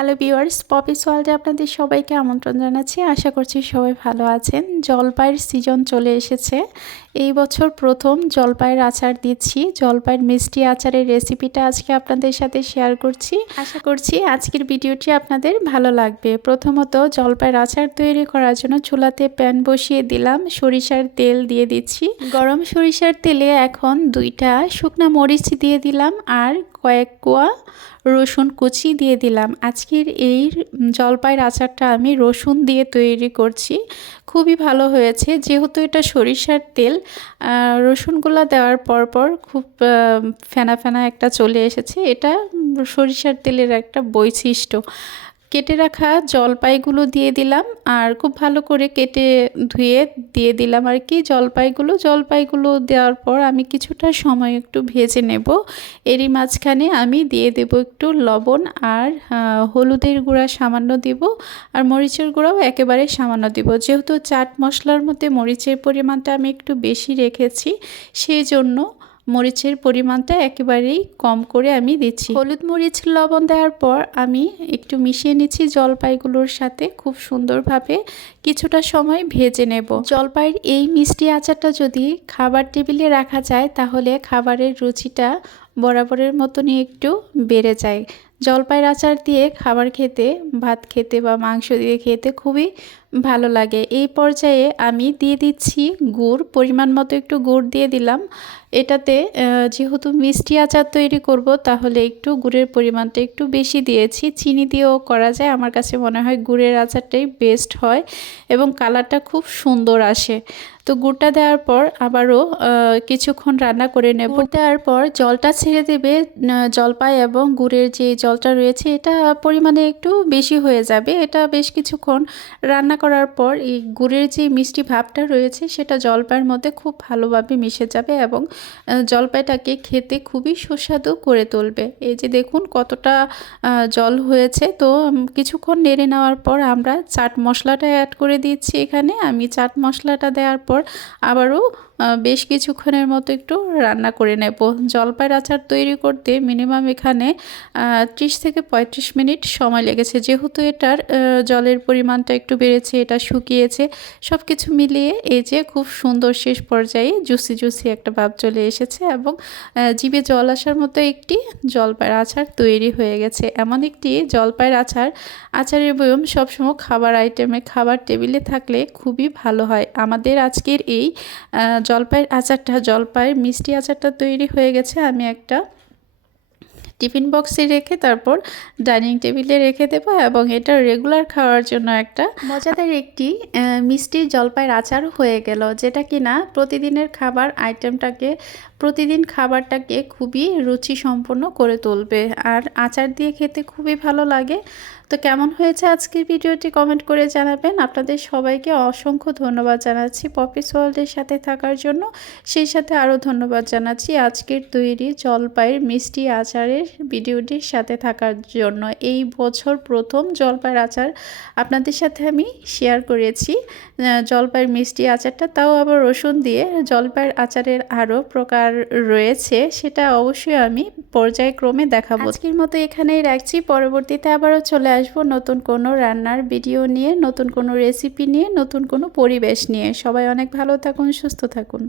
Hello viewers Poppy's ওয়ার্ল্ডে আপনাদের সবাইকে আমন্ত্রণ জানাচ্ছি। আশা করছি সবাই ভালো আছেন। জলপাইয়ের সিজন চলে এসেছে। এই বছর প্রথম জলপাইয়ের আচার দিচ্ছি। জলপাইয়ের মিষ্টি আচারের রেসিপিটা আজকে আপনাদের সাথে শেয়ার করছি। আশা করছি আজকের ভিডিওটি আপনাদের ভালো লাগবে। প্রথমত জলপাইয়ের আচার তৈরি করার জন্য চুলাতে প্যান বসিয়ে দিলাম। সরিষার তেল দিয়ে দিচ্ছি। গরম সরিষার তেলে এখন দুইটা শুকনা মরিচ দিয়ে দিলাম আর কয়েক কোয়া রসুন কুচি দিয়ে দিলাম। আজকের এই জলপাইয়ের আচারটা আমি রসুন দিয়ে তৈরি করছি। খুবই ভালো হয়েছে। যেহেতু এটা সরিষার তেল রসুনগুলো দেওয়ার পর পর খুব ফেনা ফেনা একটা চলে এসেছে। এটা সরিষার তেলের একটা বৈশিষ্ট্য। কেটে রাখা জলপাইগুলো দিয়ে দিলাম আর খুব ভালো করে কেটে ধুয়ে দিয়ে দিলাম আর কি জলপাইগুলো। জলপাইগুলো দেওয়ার পর আমি কিছুটা সময় একটু ভেজে নেব। এরই মাঝখানে আমি দিয়ে দেব একটু লবণ আর হলুদের গুঁড়া সামান্য দিব আর মরিচের গুঁড়াও একেবারে সামান্য দিব। যেহেতু চাট মশলার মধ্যে মরিচের পরিমাণটা আমি একটু বেশি রেখেছি, সেই জন্য মরিচের পরিমাণটা একেবারেই কম করে আমি দিচ্ছি। হলুদ মরিচ, লবণ দেওয়ার পর আমি একটু মিশিয়ে নিচ্ছি জলপাইগুলোর সাথে খুব সুন্দরভাবে। কিছুটা সময় ভেজে নেব। জলপাইয়ের এই মিষ্টি আচারটা যদি খাবার টেবিলে রাখা যায়, তাহলে খাবারের রুচিটা বরাবরের মতনই একটু বেড়ে যায়। জলপাইয়ের আচার দিয়ে খাবার খেতে, ভাত খেতে বা মাংস দিয়ে খেতে খুবই ভালো লাগে। এই পর্যায়ে আমি দিয়ে দিচ্ছি গুড়, পরিমাণ মতো একটু গুড় দিয়ে দিলাম। এটাতে যেহেতু মিষ্টি আচার তৈরি করব, তাহলে একটু গুড়ের পরিমাণটা একটু বেশি দিয়েছি। চিনি দিয়েও করা যায়, আমার কাছে মনে হয় গুড়ের আচারটাই বেস্ট হয় এবং কালারটা খুব সুন্দর আসে। তো গুড়টা দেওয়ার পর আবারও কিছুক্ষণ রান্না করে নেব। দেওয়ার পর জলটা ছেড়ে দেবে জলপাই এবং গুড়ের যে জলটা রয়েছে, এটা পরিমাণে একটু বেশি হয়ে যাবে। এটা বেশ কিছুক্ষণ রান্না করার পর এই গুড়ের যে মিষ্টি ভাবটা রয়েছে, সেটা জলপাইয়ের মধ্যে খুব ভালোভাবে মিশে যাবে এবং জলপাইটাকে খেতে খুবই সুস্বাদু করে তুলবে। এই যে দেখুন কতটা জল হয়েছে। তো কিছুক্ষণ নেড়ে নেওয়ার পর আমরা চাট মশলাটা অ্যাড করে দিচ্ছি এখানে। আমি চাট মশলাটা দেওয়ার পর আবারও বেশ কিছুক্ষণের মতো একটু রান্না করে নেব। জলপাইয়ের আচার তৈরি করতে মিনিমাম এখানে ত্রিশ থেকে পঁয়ত্রিশ মিনিট সময় লেগেছে। যেহেতু এটার জলের পরিমাণটা একটু বেড়েছে, এটা শুকিয়েছে সব কিছু মিলিয়ে এই যে খুব সুন্দর শেষ পর্যায়ে জুসি জুসি একটা ভাব চলে এসেছে এবং জিভে জল আসার মতো একটি জলপাইয়ের আচার তৈরি হয়ে গেছে। এমন একটি জলপাইয়ের আচার, আচারের বয়ম সবসময় খাবার আইটেমে খাবার টেবিলে থাকলে খুবই ভালো হয়। আমাদের আজকের এই জলপাইয়ের আচারটা, জলপাইয়ের মিষ্টি আচারটা তৈরি হয়ে গেছে। আমি একটা টিফিন বক্সে রেখে তারপর ডাইনিং টেবিলে রেখে দেব এবং এটা রেগুলার খাওয়ার জন্য একটা মজাদার একটি মিষ্টি জলপাইয়ের আচার হয়ে গেল, যেটা কি না প্রতিদিনের খাবার আইটেমটাকে, প্রতিদিন খাবারটাকে খুবই রুচি সম্পন্ন করে তুলবে। আর আচার দিয়ে খেতে খুবই ভালো লাগে। তো কেমন হয়েছে আজকের ভিডিওটি কমেন্ট করে জানাবেন। আপনাদের সবাইকে অসংখ্য ধন্যবাদ জানাচ্ছি পপিস ওয়ার্ল্ডের সাথে থাকার জন্য। সেই সাথে আরও ধন্যবাদ জানাচ্ছি আজকের তৈরি জলপাইয়ের মিষ্টি আচারের ভিডিওটির সাথে থাকার জন্য। এই বছর প্রথম জলপাইয়ের আচার আপনাদের সাথে আমি শেয়ার করেছি। জলপাইয়ের মিষ্টি আচারটা, তাও আবার রসুন দিয়ে জলপাইয়ের আচারের আরও প্রকার রয়েছে, সেটা অবশ্যই আমি পর্যায়ক্রমে দেখাবো। আজকের মতো এখানেই রাখছি। পরবর্তীতে আবারও চলে আসব নতুন কোনো রান্নার ভিডিও নিয়ে, নতুন কোনো রেসিপি নিয়ে, নতুন কোনো পরিবেশ নিয়ে। সবাই অনেক ভালো থাকুন, সুস্থ থাকুন।